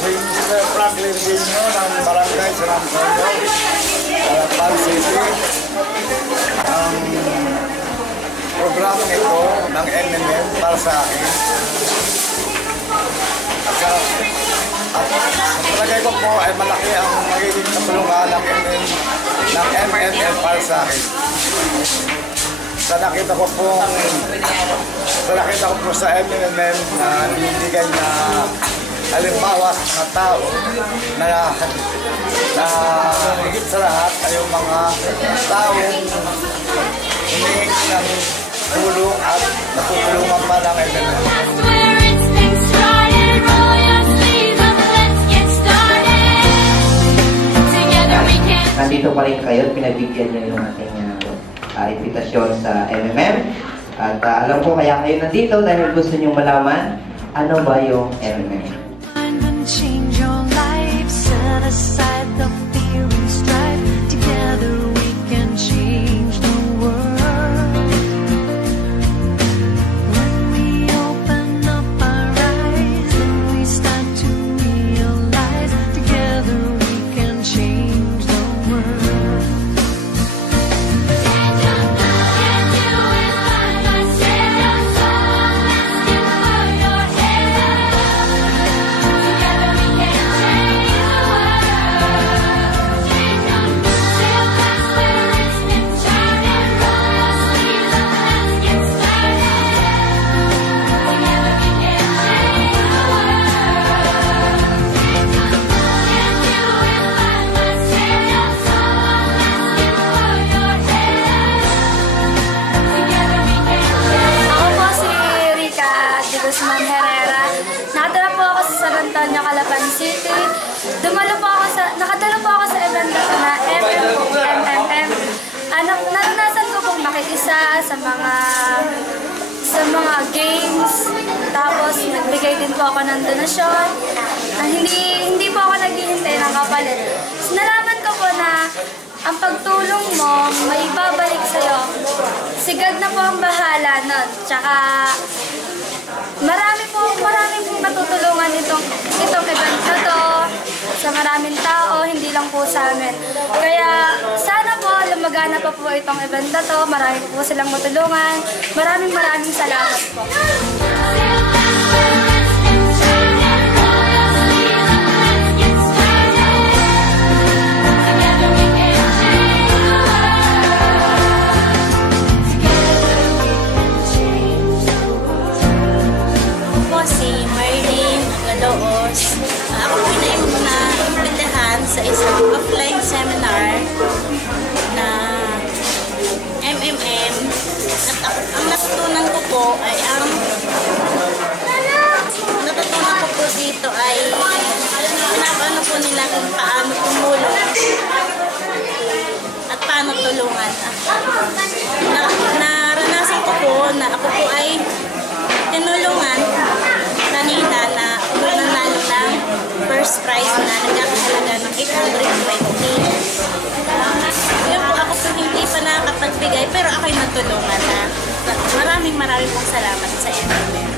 si Mr. Franklin Dino ng Barangay San Antonio, Pan City. Ang programa ito ng MMM para sa akin. At palagay ko po ay malaki ang magiging katulungan ng MMM para sa akin. Sa nakita ko po sa MMM na binibigay na halimbawa sa mga tao na higit sa lahat ay yung mga taong humingi ng tulong at natutulungan pa ng MMM. Nandito pa rin kayo at pinabigyan niyo yung ating imbitasyon sa MMM. At alam ko kaya kayo nandito dahil gusto niyo malaman ano ba yung MMM. Change your life, set aside the fear and strife. Together we can change the world. When we open up our eyes and we start to realize, together we can change the world. Nakatala po ako sa San Antonio, Calapan City. Nakatala po ako sa event na MMM. Naranasan ko pong makikisa sa mga games. Tapos nagbigay din po ako ng donasyon. Hindi po ako naghihintay ng kapalit. Nalaman ko po na ang pagtulong mo, may babalik sa'yo. Sigad na po ang bahala nun. Tsaka marami pong matutulungan itong event na to sa maraming tao, hindi lang po sa amin. Kaya sana po lumagana pa po itong event na to, marami po silang matulungan. Maraming salamat po. Ako po na-imbitahan sa isang offline seminar na MMM at ang natutunan ko po ay dito ay pinapano po nila kung paano tumulong at paano tulungan. Naranasan ko po na ako po ay tinulungan kanina na nanalo ng first prize na nagkakahalaga ng 820. Yun po, ako po hindi pa nakapagbigay pero ako'y natulungan na. Maraming pong salamat sa MMM.